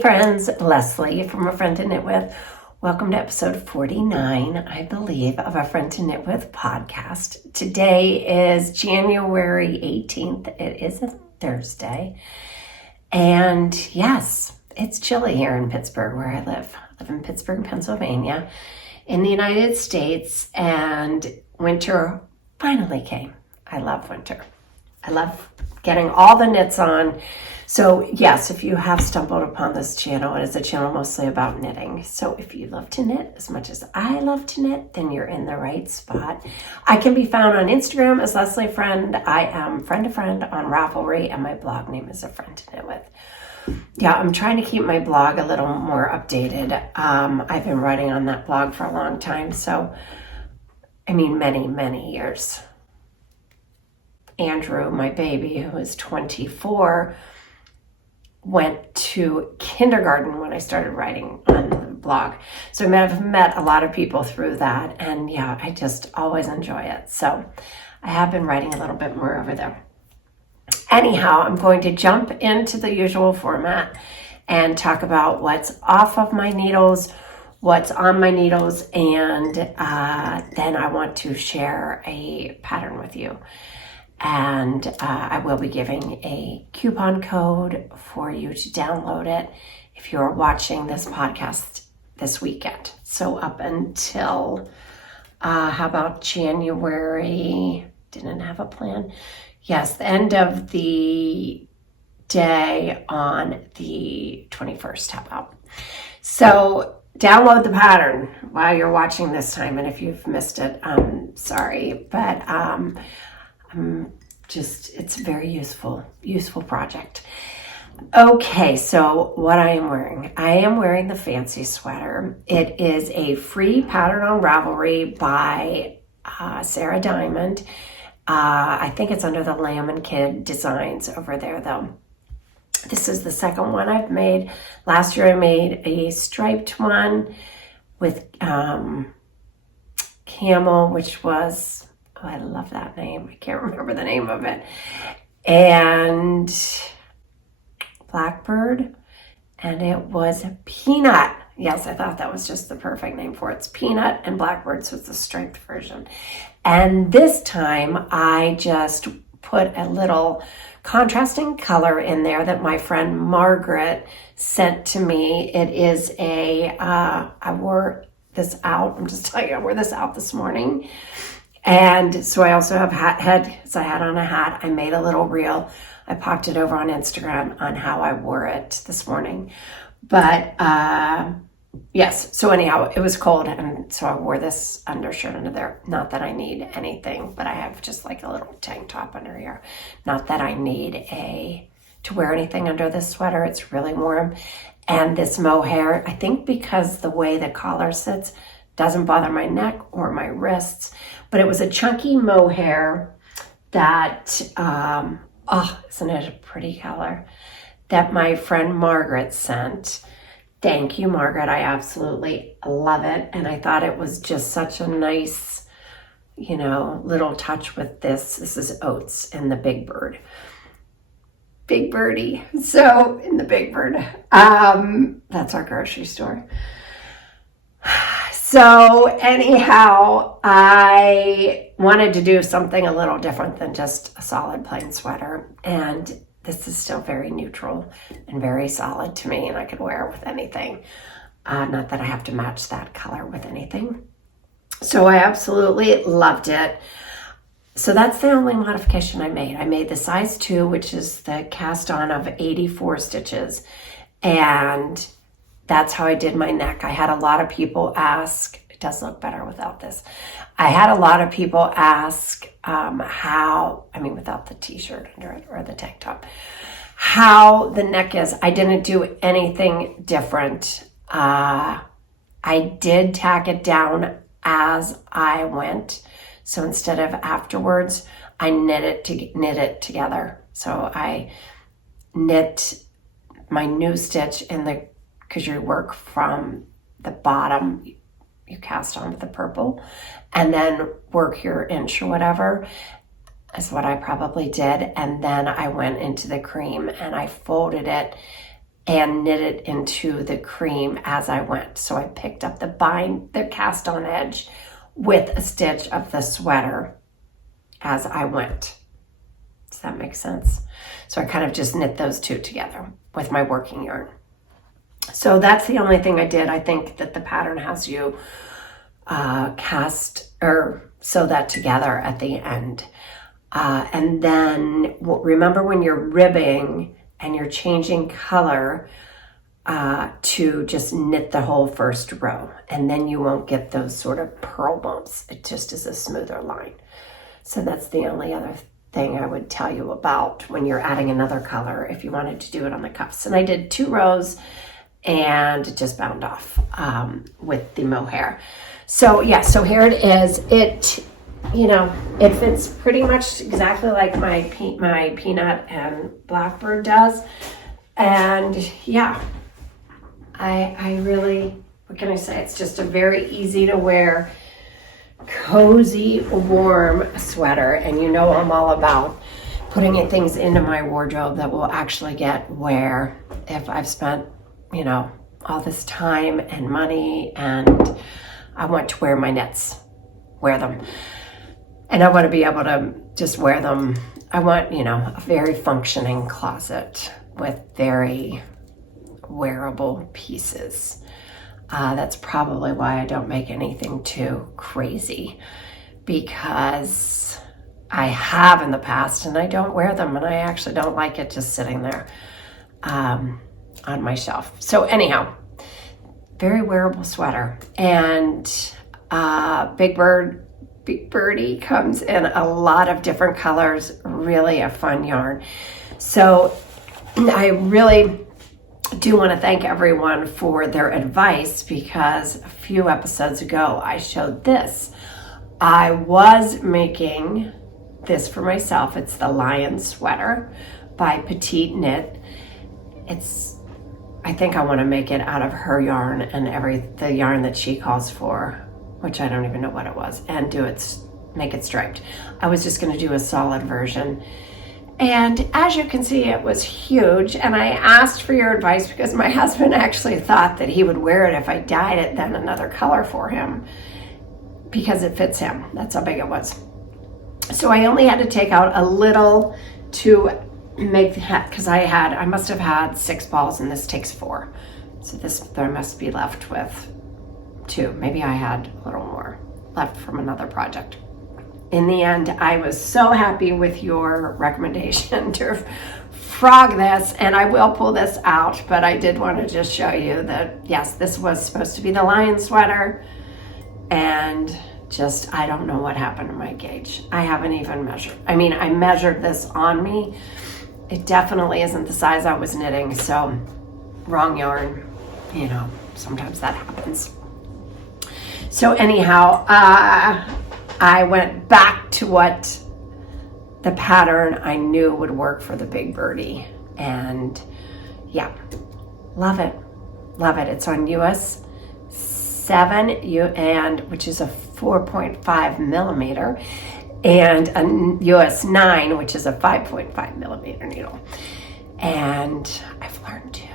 Hey friends, Leslie from A Friend to Knit With. Welcome to episode 49, I believe, of A Friend to Knit With podcast. Today is January 18th. It is a Thursday. And yes, it's chilly here in Pittsburgh where I live. I live in Pittsburgh, Pennsylvania, in the United States, and winter finally came. I love winter. I love getting all the knits on. So yes, if you have stumbled upon this channel, it is a channel mostly about knitting. So if you love to knit as much as I love to knit, then you're in the right spot. I can be found on Instagram as Leslie Friend. I am Friend to Friend on Ravelry, and my blog name is A Friend to Knit With. Yeah, I'm trying to keep my blog a little more updated. I've been writing on that blog for a long time. So, I mean, many years. Andrew, my baby, who is 24, went to kindergarten when I started writing on the blog. So I've met a lot of people through that. And yeah, I just always enjoy it. So I have been writing a little bit more over there. Anyhow, I'm going to jump into the usual format and talk about what's off of my needles, what's on my needles, and then I want to share a pattern with you. And I will be giving a coupon code for you to download it if you're watching this podcast this weekend. So up until, how about January? Didn't have a plan. Yes, the end of the day on the 21st. How about? So download the pattern while you're watching this time. And if you've missed it, I'm sorry. But it's a very useful project. Okay, so what I am wearing the fancy sweater. It is a free pattern on Ravelry by Sarah Diamond. I think it's under the Lamb and Kid Designs over there though. This is the second one I've made. Last year I made a striped one with camel, which was, oh, I love that name. I can't remember the name of it. And Blackbird, and it was Peanut. Yes, I thought that was just the perfect name for it. It's Peanut and Blackbird, so it's a striped version. And this time I just put a little contrasting color in there that my friend Margaret sent to me. It is I wore this out. I'm just telling you, I wore this out this morning. And so I also have I had on a hat. I made a little reel. I popped it over on Instagram on how I wore it this morning. But yes, so anyhow, it was cold, and so I wore this undershirt under there. Not that I need anything, but I have just like a little tank top under here. Not that I need to wear anything under this sweater. It's really warm. And this mohair, I think because the way the collar sits doesn't bother my neck or my wrists. But it was a chunky mohair that, isn't it a pretty color, that my friend Margaret sent. Thank you, Margaret. I absolutely love it. And I thought it was just such a nice, little touch with this. This is Oats in the Big Bird. Big Birdie. So in the Big Bird. That's our grocery store. So anyhow, I wanted to do something a little different than just a solid plain sweater. And this is still very neutral and very solid to me, and I could wear it with anything. Not that I have to match that color with anything. So I absolutely loved it. So that's the only modification I made. I made the size 2, which is the cast on of 84 stitches. And that's how I did my neck. I had a lot of people ask, it does look better without this. I had a lot of people ask without the t-shirt under it or the tank top, how the neck is. I didn't do anything different. I did tack it down as I went. So instead of afterwards, I knit it together. So I knit my new stitch because you work from the bottom, you cast on with the purple, and then work your inch or whatever, is what I probably did. And then I went into the cream and I folded it and knit it into the cream as I went. So I picked up the cast on edge with a stitch of the sweater as I went. Does that make sense? So I kind of just knit those two together with my working yarn. So that's the only thing I did. I think that the pattern has you cast or sew that together at the end. And then remember when you're ribbing and you're changing color to just knit the whole first row, and then you won't get those sort of purl bumps. It just is a smoother line. So that's the only other thing I would tell you about when you're adding another color if you wanted to do it on the cuffs. And I did 2 rows and it just bound off with the mohair. So yeah, so here it is. It, you know, it fits pretty much exactly like my peanut and blackbird does. And yeah, I really, what can I say? It's just a very easy to wear, cozy, warm sweater. And you know I'm all about putting things into my wardrobe that will actually get wear if I've spent, you know, all this time and money, and I want to wear my knits, wear them. And I want to be able to just wear them. I want, you know, a very functioning closet with very wearable pieces. That's probably why I don't make anything too crazy, because I have in the past and I don't wear them, and I actually don't like it just sitting there on my shelf. So anyhow, very wearable sweater. And Big Birdie comes in a lot of different colors, really a fun yarn. So I really do want to thank everyone for their advice, because a few episodes ago I showed this. I was making this for myself. It's the Lion Sweater by Petite Knit. I think I want to make it out of her yarn and the yarn that she calls for, which I don't even know what it was, and make it striped. I was just going to do a solid version. And as you can see, it was huge. And I asked for your advice because my husband actually thought that he would wear it if I dyed it then another color for him, because it fits him. That's how big it was. So I only had to take out a little to make the hat, because I must have had 6 balls and this takes 4. So there must be left with 2. Maybe I had a little more left from another project. In the end, I was so happy with your recommendation to frog this, and I will pull this out, but I did want to just show you that, yes, this was supposed to be the Lion Sweater, and just, I don't know what happened to my gauge. I haven't even measured. I mean, I measured this on me. It definitely isn't the size I was knitting, so wrong yarn, you know, sometimes that happens. So anyhow, I went back to what the pattern I knew would work for the Big Birdie. And yeah, love it. Love it. It's on US 7, which is a 4.5 millimeter, and a US 9, which is a 5.5 millimeter needle. And I've learned too.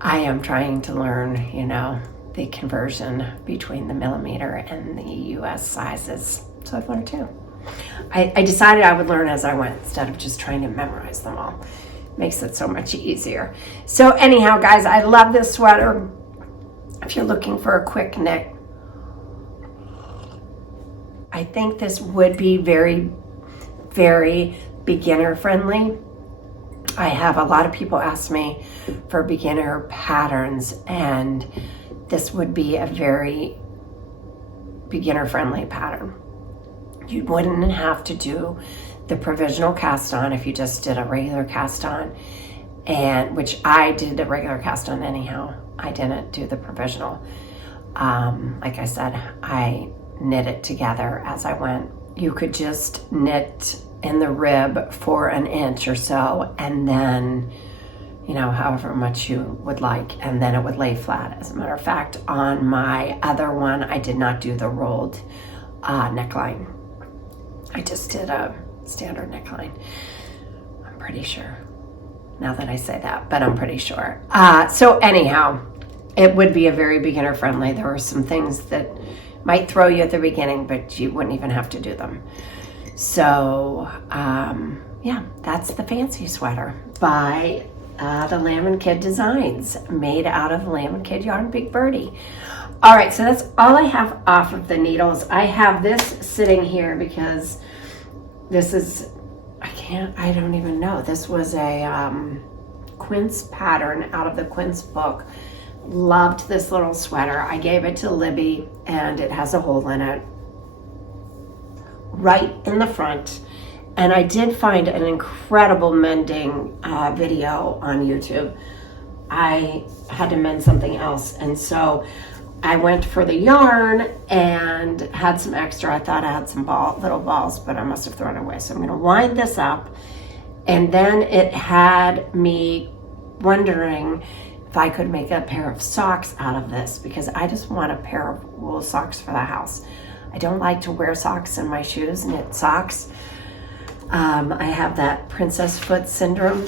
I am trying to learn, you know, the conversion between the millimeter and the US sizes. So I've learned too. I decided I would learn as I went instead of just trying to memorize them all. Makes it so much easier. So anyhow, guys, I love this sweater. If you're looking for a quick knit, I think this would be very, very beginner friendly. I have a lot of people ask me for beginner patterns, and this would be a very beginner-friendly pattern. You wouldn't have to do the provisional cast on if you just did a regular cast on, and which I did a regular cast on anyhow. I didn't do the provisional. Like I said, I knit it together as I went. You could just knit in the rib for an inch or so, and then, you know, however much you would like, and then it would lay flat. As a matter of fact, on my other one, I did not do the rolled neckline. I just did a standard neckline, I'm pretty sure. now that I say that, but I'm pretty sure. So anyhow, it would be a very beginner friendly. There were some things that might throw you at the beginning, but you wouldn't even have to do them. So yeah, that's the fancy sweater by the Lamb & Kid Designs, made out of Lamb & Kid yarn, Big Birdie. All right, so that's all I have off of the needles. I have this sitting here because this is, I don't even know. This was a quince pattern out of the quince book. Loved this little sweater. I gave it to Libby, and it has a hole in it right in the front. And I did find an incredible mending video on YouTube. I had to mend something else, and so I went for the yarn and had some extra. I thought I had some little balls, but I must have thrown it away. So I'm going to wind this up, and then it had me wondering if I could make a pair of socks out of this, because I just want a pair of wool socks for the house. I don't like to wear socks in my shoes, knit socks. I have that princess foot syndrome.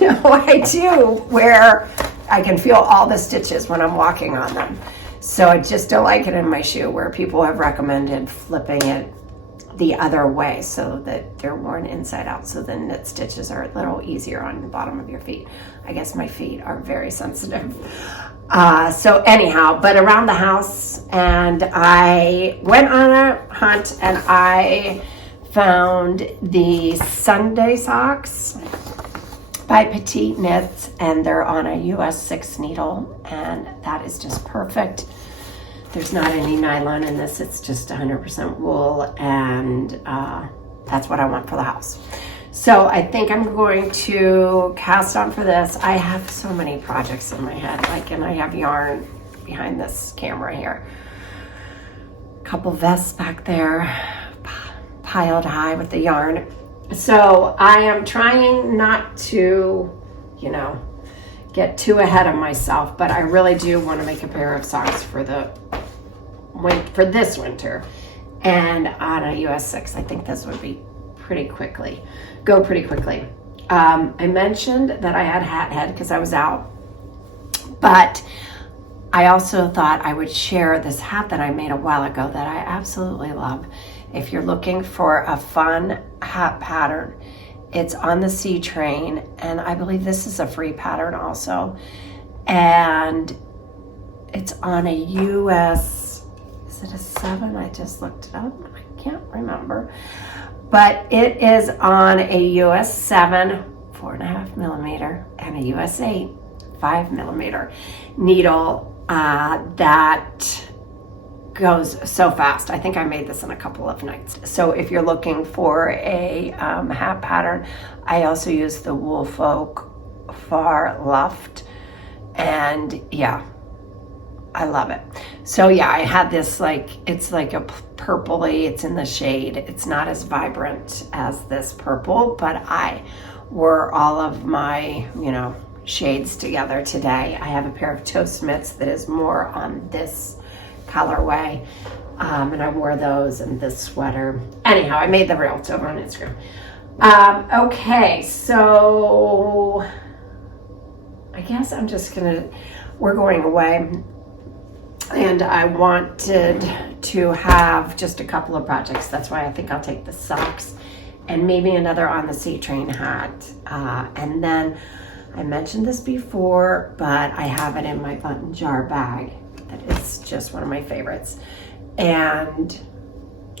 No, I do, where I can feel all the stitches when I'm walking on them. So I just don't like it in my shoe, where people have recommended flipping it the other way so that they're worn inside out, so the knit stitches are a little easier on the bottom of your feet. I guess my feet are very sensitive. So anyhow, but around the house, and I went on a hunt, and I found the Sunday socks by Petite Knits, and they're on a US 6 needle, and that is just perfect. There's not any nylon in this, it's just 100% wool, and that's what I want for the house. So I think I'm going to cast on for this. I have so many projects in my head, and I have yarn behind this camera here. A couple vests back there, piled high with the yarn. So I am trying not to, get too ahead of myself, but I really do want to make a pair of socks for this winter, and on a US 6. I think this would be go pretty quickly. I mentioned that I had hat head because I was out, but I also thought I would share this hat that I made a while ago that I absolutely love. If you're looking for a fun hat pattern, it's on the C train, and I believe this is a free pattern also, and it's on a US, is it a 7? I just looked it up, I can't remember, but it is on a US 7 4.5 millimeter and a US 8 5 millimeter needle that goes so fast. I think I made this in a couple of nights. So if you're looking for a hat pattern, I also use the Woolfolk Far Luft, and yeah, I love it. So yeah, I had this, it's like a purpley, it's in the shade. It's not as vibrant as this purple, but I wore all of my, shades together today. I have a pair of toast mitts that is more on this colorway, and I wore those and this sweater. Anyhow, I made the reel. It's over on Instagram. Okay, so I guess I'm just we're going away, and I wanted to have just a couple of projects. That's why I think I'll take the socks and maybe another on the C train hat, and then I mentioned this before, but I have it in my button jar bag. That is just one of my favorites. And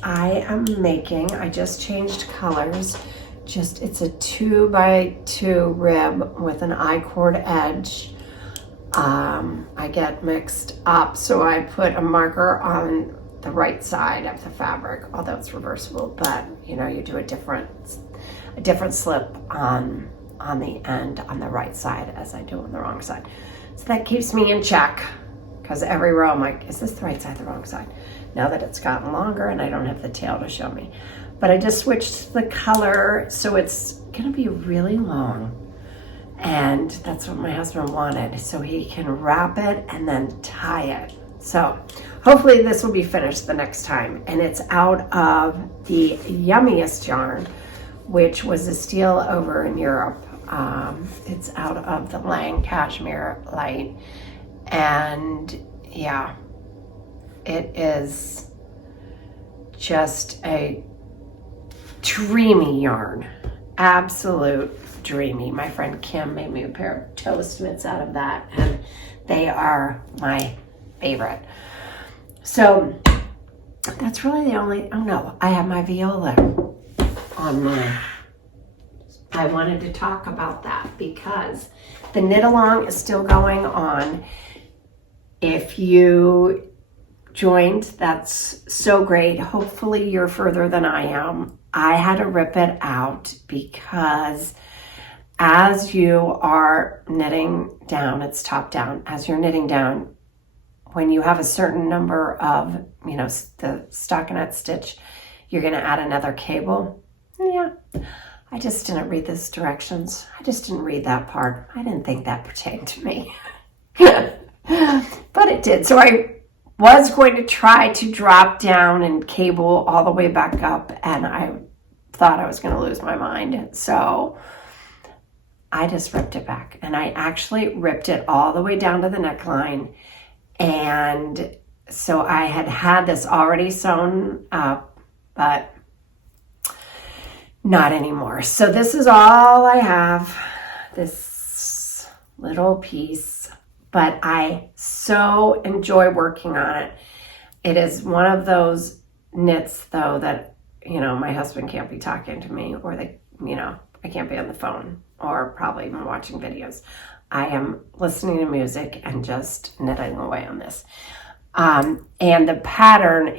I just changed colors. It's a 2x2 rib with an I-cord edge. I get mixed up, so I put a marker on the right side of the fabric, although it's reversible, but you do a different slip on the end on the right side as I do on the wrong side. So that keeps me in check, because every row I'm like, is this the right side, the wrong side? Now that it's gotten longer and I don't have the tail to show me. But I just switched the color, so it's gonna be really long. And that's what my husband wanted, so he can wrap it and then tie it. So hopefully this will be finished the next time. And it's out of the Yummiest yarn, which was a steal over in Europe. It's out of the Lang Cashmere Light. And yeah, it is just a dreamy yarn. Absolute dreamy. My friend Kim made me a pair of toast mitts out of that, and they are my favorite. So that's really the only, oh no, I have my viola on mine. I wanted to talk about that because the knit along is still going on. If you joined, that's so great. Hopefully you're further than I am. I had to rip it out because as you are knitting down, it's top down. As you're knitting down, when you have a certain number of, the stockinette stitch, you're going to add another cable. Yeah, I just didn't read those directions. I just didn't read that part. I didn't think that pertained to me. But it did. So I was going to try to drop down and cable all the way back up, and I thought I was going to lose my mind. So I just ripped it back, and I actually ripped it all the way down to the neckline. And so I had this already sewn up, but not anymore. So this is all I have, this little piece, but I so enjoy working on it. It is one of those knits though that, my husband can't be talking to me, or I can't be on the phone or probably even watching videos. I am listening to music and just knitting away on this. And the pattern,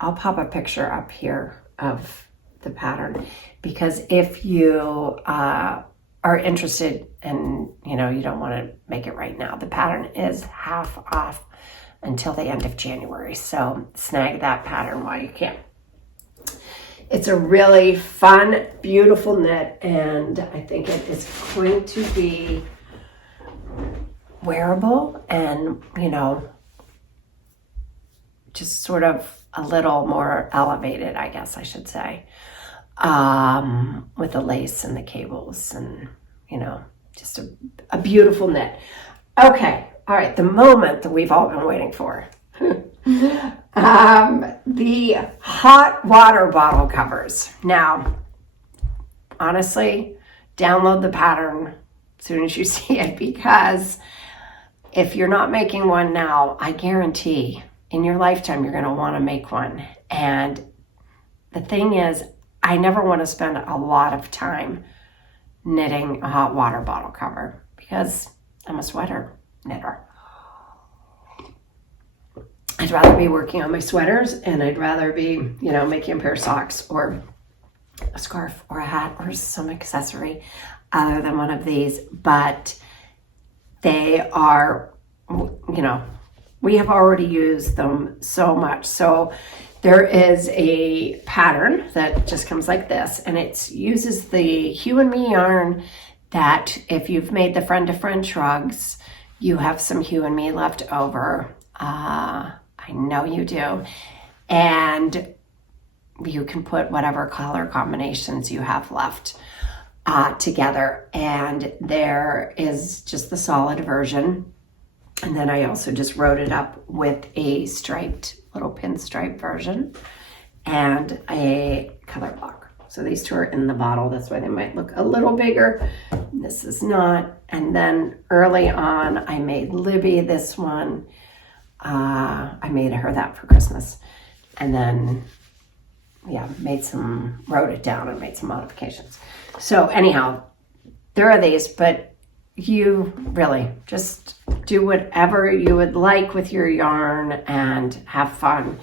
I'll pop a picture up here of the pattern, because if you are interested and, you don't want to make it right now, the pattern is half off until the end of January. So snag that pattern while you can. It's a really fun, beautiful knit, and I think it is going to be wearable and, just sort of a little more elevated, I guess I should say, with the lace and the cables and, just a beautiful knit. Okay, all right, the moment that we've all been waiting for. The hot water bottle covers. Now, honestly, download the pattern as soon as you see it, because if you're not making one now, I guarantee in your lifetime you're going to want to make one. And the thing is, I never want to spend a lot of time knitting a hot water bottle cover because I'm a sweater knitter. I'd rather be working on my sweaters, and I'd rather be, making a pair of socks or a scarf or a hat or some accessory other than one of these. But they are, we have already used them so much. So there is a pattern that just comes like this, and it uses the Hue Me yarn that if you've made the friend-to-friend shrugs, you have some Hue Me left over. I know you do. And you can put whatever color combinations you have left together. And there is just the solid version. And then I also just wrote it up with a striped, little pinstripe version and a color block. So these two are in the bottle. That's why they might look a little bigger. This is not. And then early on, I made Libby this one. I made her that for Christmas, and then wrote it down and made some modifications. So anyhow, there are these, but you really just do whatever you would like with your yarn and have fun.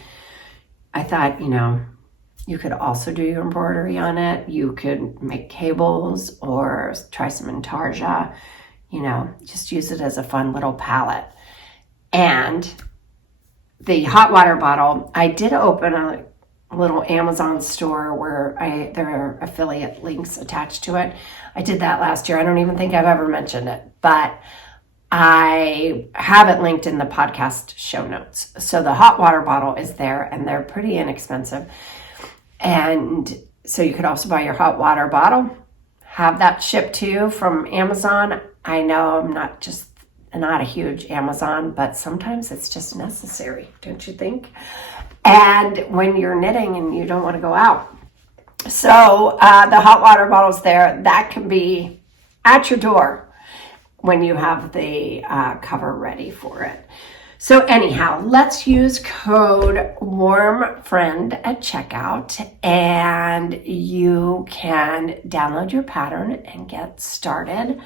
I thought, you could also do your embroidery on it. You could make cables or try some intarsia, just use it as a fun little palette. And the hot water bottle, I did open a little Amazon store where there are affiliate links attached to it. I did that last year. I don't even think I've ever mentioned it, but I have it linked in the podcast show notes. So the hot water bottle is there, and they're pretty inexpensive. And so you could also buy your hot water bottle, have that shipped to you from Amazon. I know I'm not a huge Amazon, but sometimes it's just necessary, don't you think? And when you're knitting and you don't want to go out. So the hot water bottle's there. That can be at your door when you have the cover ready for it. So anyhow, let's use code WARMFRIEND at checkout, and you can download your pattern and get started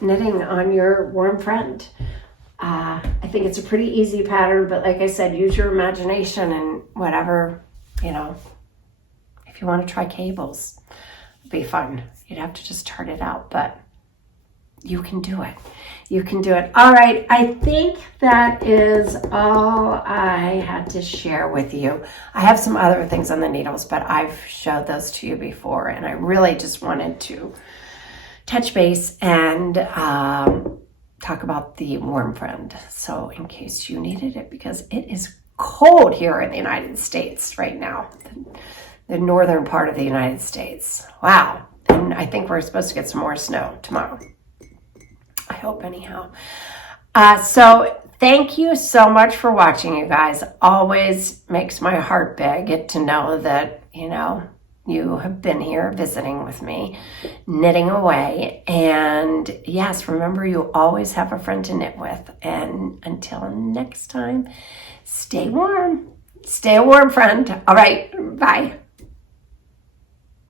knitting on your Warm Friend. I think it's a pretty easy pattern, but like I said, use your imagination and whatever, if you want to try cables, it'd be fun. You'd have to just chart it out, but you can do it. You can do it. All right, I think that is all I had to share with you. I have some other things on the needles, but I've showed those to you before, and I really just wanted to touch base and talk about the Warm Friend. So in case you needed it, because it is cold here in the United States right now, the northern part of the United States. Wow. And I think we're supposed to get some more snow tomorrow. I hope anyhow. So thank you so much for watching, you guys. Always makes my heart big to know that, you have been here visiting with me, knitting away. And yes, remember, you always have a friend to knit with. And until next time, stay warm. Stay a warm friend. All right, bye.